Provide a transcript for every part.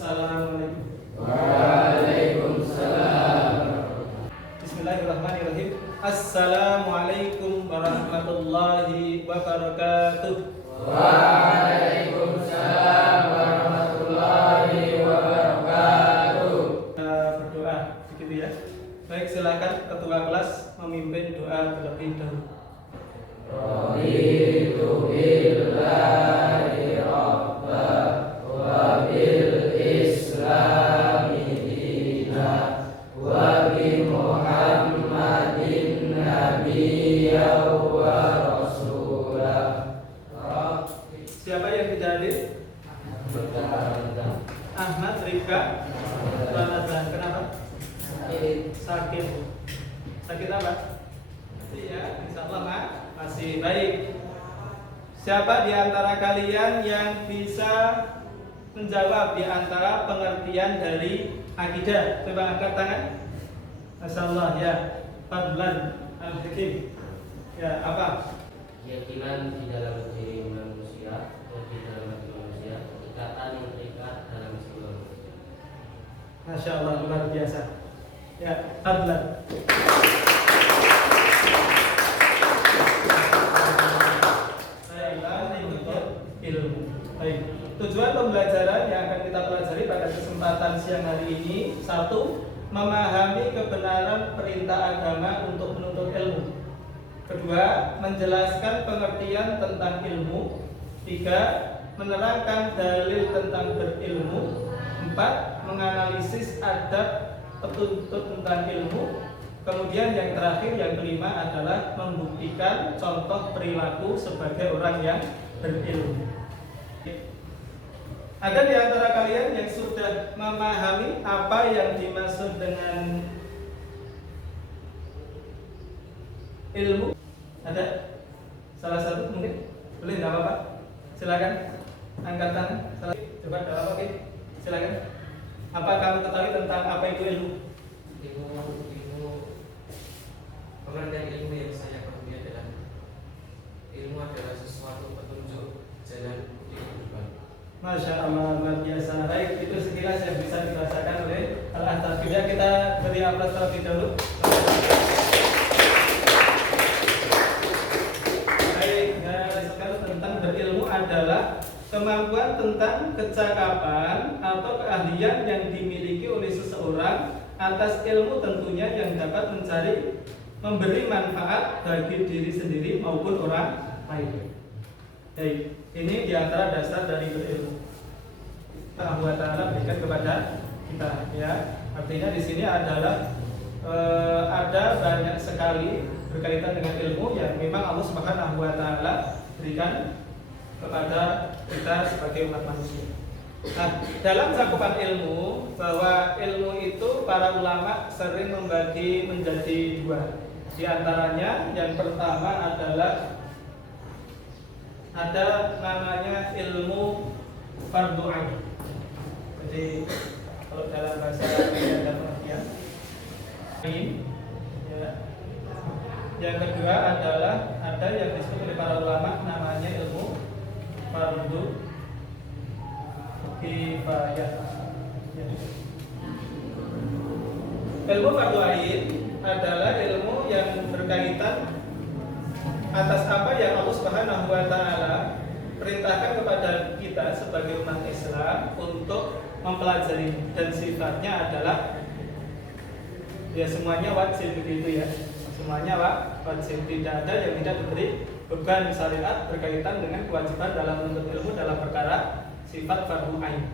Assalamualaikum. Waalaikumsalam. Bismillahirrahmanirrahim. Assalamualaikum warahmatullahi wabarakatuh. Waalaikumsalam warahmatullahi wabarakatuh. Kita berdoa, begitu ya. Baik, silakan ketua kelas memimpin doa terlebih dahulu. Raditu billahi rabba wa bil islami dina wa bi Muhammadin nabiyya wa rasulah. Siapa yang tidak hadir? Ahmad, Rifka, Ramadan. Kenapa? Sakit. Sakit apa? Iya, insyaallah masih baik. Siapa di antara kalian yang bisa menjawab di antara pengertian dari akidah? Coba angkat tangan. Masyaallah ya. Fadlan al-Hakim. Ya, apa? Keyakinan di dalam diri manusia dan di dalam hati manusia, ikatan yang terikat dalam jiwa manusia. Masya Allah, luar biasa. Ya, Fadlan. Ilmu. Baik. Tujuan pembelajaran yang akan kita pelajari pada kesempatan siang hari ini, satu, memahami kebenaran perintah agama untuk menuntut ilmu. Kedua, menjelaskan pengertian tentang ilmu. Tiga, menerangkan dalil tentang berilmu. Empat, menganalisis adab petuntut tentang ilmu. Kemudian yang terakhir, yang kelima adalah membuktikan contoh perilaku sebagai orang yang berilmu. Ada di antara kalian yang sudah memahami apa yang dimaksud dengan ilmu? Ada? Salah satu mungkin? Boleh, nggak apa-apa. Silakan angkat tangan. Coba nggak apa-apa, oke? Silakan. Apa kamu ketahui tentang apa itu ilmu? Pengertian ilmu yang saya ketahui adalah ilmu adalah sesuatu petunjuk jalan kehidupan. Masya Allah, luar biasa. Baik, itu sekilas yang bisa dirasakan oleh Al-Ahtar. Kita beri aplaus terlebih dahulu. Baik, sekarang tentang berilmu adalah kemampuan tentang kecakapan atau keahlian yang dimiliki oleh seseorang atas ilmu tentunya yang dapat memberi manfaat bagi diri sendiri maupun orang lain. Baik, ini diantara dasar dari berilmu. Allah Ta'ala berikan kepada kita, ya. Artinya di sini adalah ada banyak sekali berkaitan dengan ilmu yang memang Allah Subhanahu Wa Ta'ala berikan kepada kita sebagai umat manusia. Nah, dalam cakupan ilmu, bahwa ilmu itu para ulama sering membagi menjadi dua. Di antaranya yang pertama adalah ada namanya ilmu fardhu ain. Jadi kalau dalam bahasa Arabnya ada pengertian ain, ya. Yang kedua adalah ada yang disebut oleh para ulama namanya ilmu fardhu kifayah. Ya. Ilmu fardhu ain adalah ilmu yang berkaitan atas apa yang Allah Subhanahu Wa Ta'ala perintahkan kepada kita sebagai umat Islam untuk mempelajari, dan sifatnya adalah ya semuanya wajib begitu ya, semuanya wajib, tidak ada yang tidak diberi beban syariat berkaitan dengan kewajiban dalam menuntut ilmu dalam perkara sifat fardhu ain.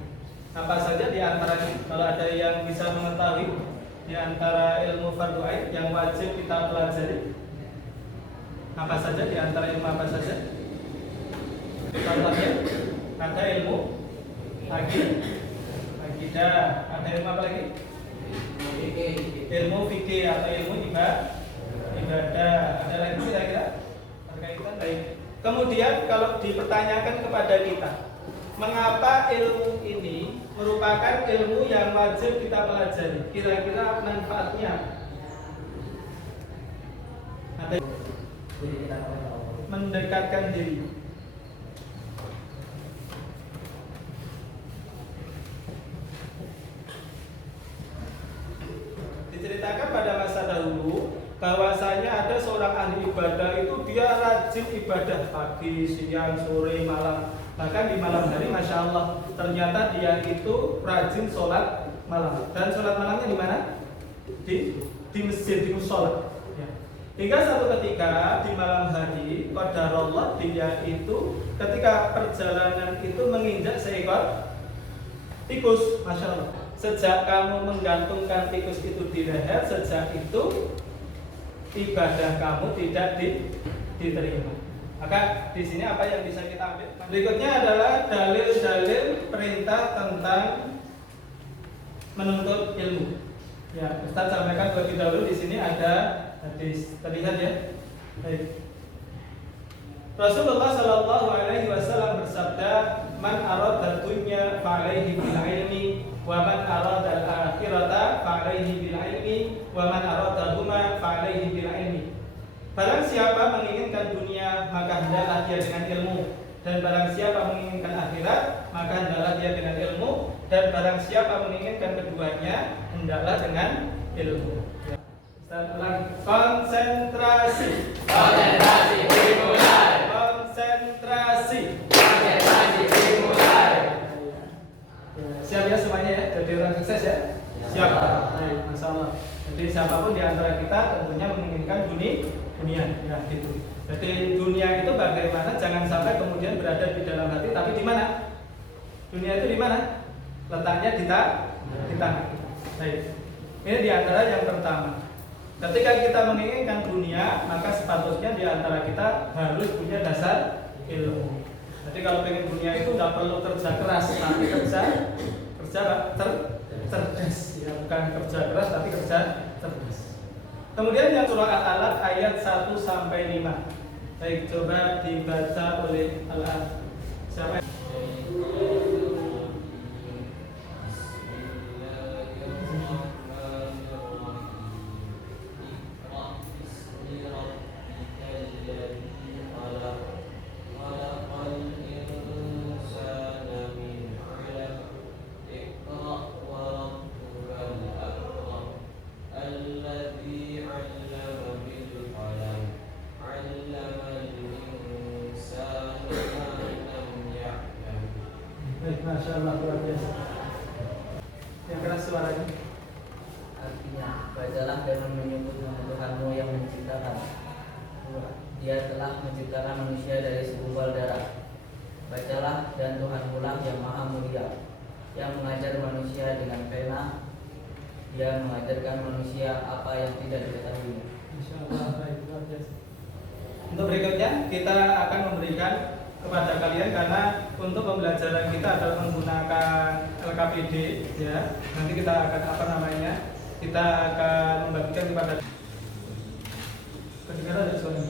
Apa saja di antaranya? Kalau ada yang bisa mengetahui di antara ilmu fardhu ain yang wajib kita pelajari, apa saja di antara ilmu apa saja? Contohnya ada ilmu akidah, ada ilmu apa lagi? Ilmu fikih atau ilmu ibadah. Ada lagi kira-kira berkaitan? Baik. Kemudian kalau dipertanyakan kepada kita, mengapa ilmu ini merupakan ilmu yang wajib kita pelajari? Kira-kira manfaatnya ada? Mendekatkan diri. misalnya ada seorang ahli ibadah itu dia rajin ibadah pagi, siang, sore, malam. Bahkan di malam hari, masya Allah, ternyata dia itu rajin sholat malam. Dan sholat malamnya di mana? Di masjid, di musola. Ya. Hingga satu ketika di malam hari, qadarullah dia itu ketika perjalanan itu menginjak seekor tikus, masya Allah. Sejak kamu menggantungkan tikus itu di leher, sejak itu ibadah kamu tidak diterima. Maka di sini apa yang bisa kita ambil? Berikutnya adalah dalil-dalil perintah tentang menuntut ilmu. Ya, Ustaz sampaikan terlebih dahulu di sini ada hadis, terlihat ya. Baik. Rasulullah Shallallahu Alaihi Wasallam bersabda, "Man arada dunya fa'alaihi bil ilmi, wa man arada al akhirata fa'alaihi bil ilmi, wa man arada huma fa'alaihi bil ilmi." Barang siapa menginginkan dunia, maka hendaklah dia dengan ilmu. Dan barang siapa menginginkan akhirat, maka hendaklah dia dengan ilmu. Dan barang siapa menginginkan keduanya, hendaklah dengan ilmu. Ya. Ustaz ulang. Konsentrasi. Konsentrasi dimulai. Konsentrasi. Konsentrasi dimulai. Siap ya semuanya ya, jadi orang sukses ya. Siap. Baik, masya Allah. Jadi siapapun di antara kita tentunya menginginkan dunia, ya gitu. Jadi dunia itu bagaimana? Jangan sampai kemudian berada di dalam hati, tapi di mana? Dunia itu di mana? Letaknya di tangan. Baik. Ini di antara yang pertama. Ketika kita menginginkan dunia, maka sepatutnya di antara kita harus punya dasar ilmu. Jadi kalau pengen dunia itu tidak perlu kerja keras, tapi kerja cerdas. Ya, bukan kerja keras, tapi kerja cerdas. Kemudian yang surah Al-Alaq ayat 1 sampai 5. Baik, coba dibaca oleh Al-Alaq. Siapa? Masya Allah, luar biasa. Yang keras suaranya. Artinya, bacalah dengan menyebut nama Tuhanmu yang menciptakan. Dia telah menciptakan manusia dari segumpal darah. Bacalah, dan Tuhanmu lah yang maha mulia, yang mengajar manusia dengan pena. Dia mengajarkan manusia apa yang tidak diketahui. Masya Allah, baik, luar biasa. Untuk berikutnya kita akan memberikan kepada kalian, karena untuk pembelajaran kita adalah menggunakan LKPD ya. Nanti kita akan kita akan membagikan kepada kedengaran ada suara.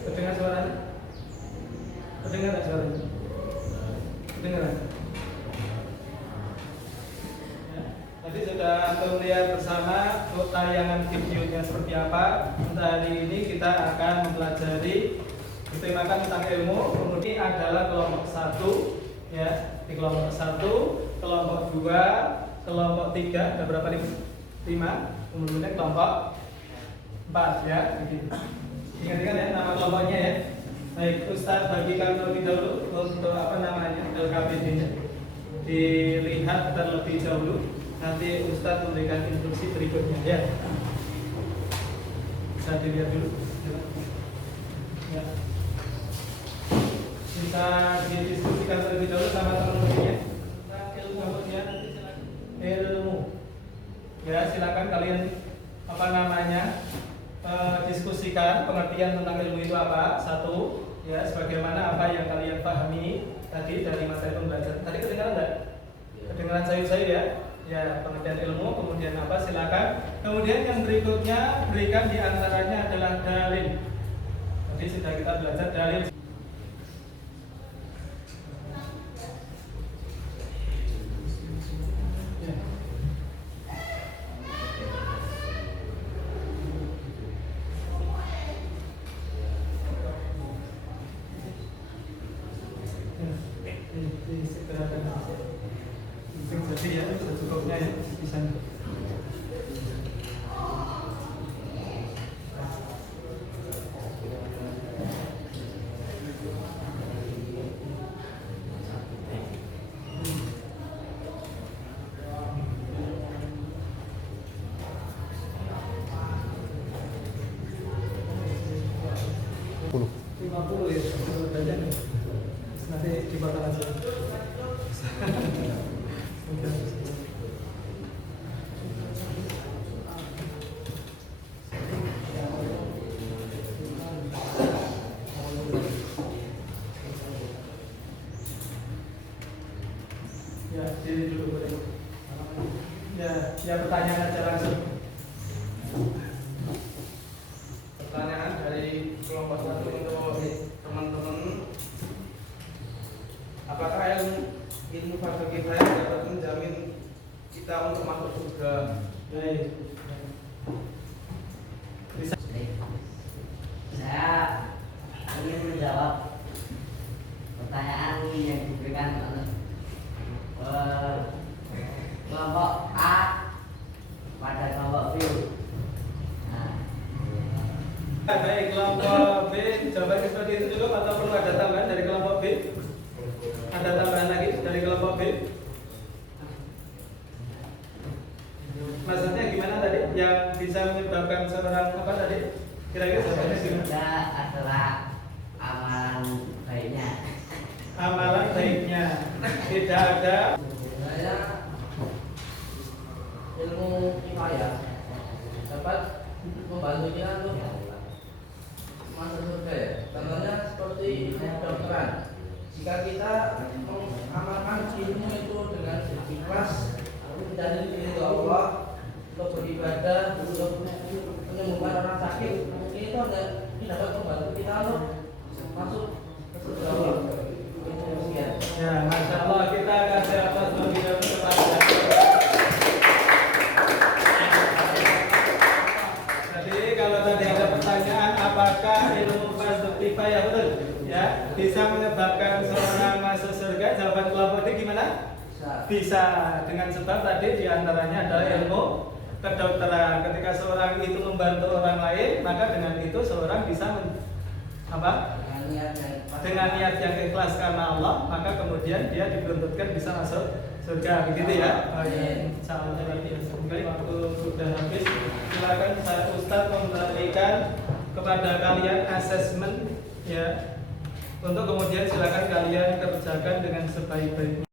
Kedengar suaranya? Kedengaran suaranya? Kedengaran? Ya. Tadi sudah melihat bersama tayangan videonya seperti apa. Untuk hari ini kita akan mempelajari bertemakan tentang ilmu. Kemudian adalah kelompok 1 ya. Di kelompok 1, kelompok 2, kelompok 3, ada berapa nih? 5. Kemudian kelompok 4 ya, begitu. Ingat-ingat ya nama kelompoknya ya. Baik, Ustaz bagikan terlebih dahulu untuk LKPD-nya. Dilihat terlebih dahulu. Nanti Ustaz memberikan instruksi berikutnya ya. Bisa dilihat dulu. Ya. Bisa didiskusikan terlebih dahulu sama teman-temannya. Ilmu kemudian nanti silakan. Ilmu. Ya, silakan kalian diskusikan pengertian tentang ilmu itu apa. 1, ya, sebagaimana apa yang kalian pahami tadi dari materi pembelajaran. Tadi kedengaran enggak? Kedengaran sayur-sayur ya. Ya, pengertian ilmu, kemudian apa? Silakan. Kemudian yang berikutnya berikan di antaranya adalah dalil. Tadi sudah kita belajar dalil. Ya. Disegerakan saja. Jadi ya secukupnya ya bisa. Puluh. 50 ya, saja. Nanti dibakar aja. Ya, diri dulu boleh. Ya pertanyaan aja langsung. Pertanyaan dari kelompok 1 untuk teman-teman. Apakah ilmu fardhu kifayah dapat menjamin kita untuk masuk surga? Baik. Saya ingin menjawab pertanyaan yang diberikan oleh kelompok A pada kelompok B. Nah, Baik, kelompok B jawabannya seperti itu cukup atau perlu ada tambahan dari kelompok B? Ada tambahan lagi dari kelompok B? Maksudnya gimana tadi? Yang bisa menyebabkan seorang apa tadi? Kira-kira jawabannya gimana? surga adalah amalan baiknya. Amalan baiknya tidak ada. Saya ilmu kifayah dapat membantu kita untuk masuk surga ya. Contohnya seperti kedokteran. Jika kita mengamalkan ilmu itu dengan ikhlas dan diri Allah untuk beribadah, untuk menyembuhkan orang sakit, ini dapat membantu kita untuk masuk ke surga Allah. Demikian. Ya, masya Allah kita kasih atas terlebih dahulu kepada. Jadi kalau tadi ada pertanyaan apakah ilmu fardhu kifayah betul ya bisa menyebabkan seorang masuk surga, jawaban kelompok D gimana? Bisa dengan sebab tadi diantaranya adalah ilmu kedokteran. Ketika seorang itu membantu orang lain, maka dengan itu seorang bisa dengan niat yang ikhlas karena Allah, maka kemudian dia diberuntutkan bisa masuk surga, begitu ya. Oh ya, salam biasa. Baik, waktu sudah habis. Silakan saya Ustadz memberikan kepada kalian asesmen ya, untuk kemudian silakan kalian kerjakan dengan sebaik-baiknya.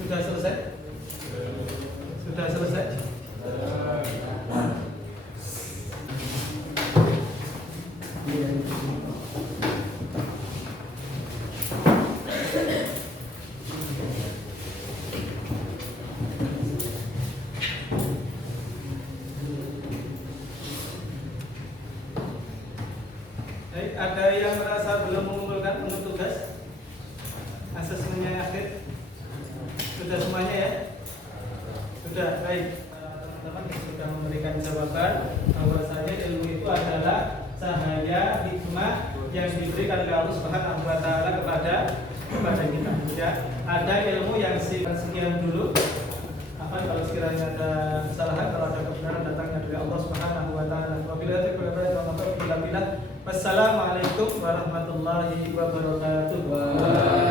Sudah selesai? Sudah selesai? Baik, ada yang merasa belum mengumpulkan untuk tugas? Asesmennya akhir? Sudah semuanya ya? Sudah, baik. Teman-teman yang sudah memberikan jawaban mengamalkan bahwasanya ilmu itu adalah cahaya hikmah yang diberikan oleh Allah Subhanahu wa taala kepada kita. Ya, ada ilmu yang sekian dulu. Apa kalau sekiranya ada kesalahan, kalau ada kebenaran datangnya dari Allah Subhanahu wa taala. Wassalamualaikum warahmatullahi wabarakatuh.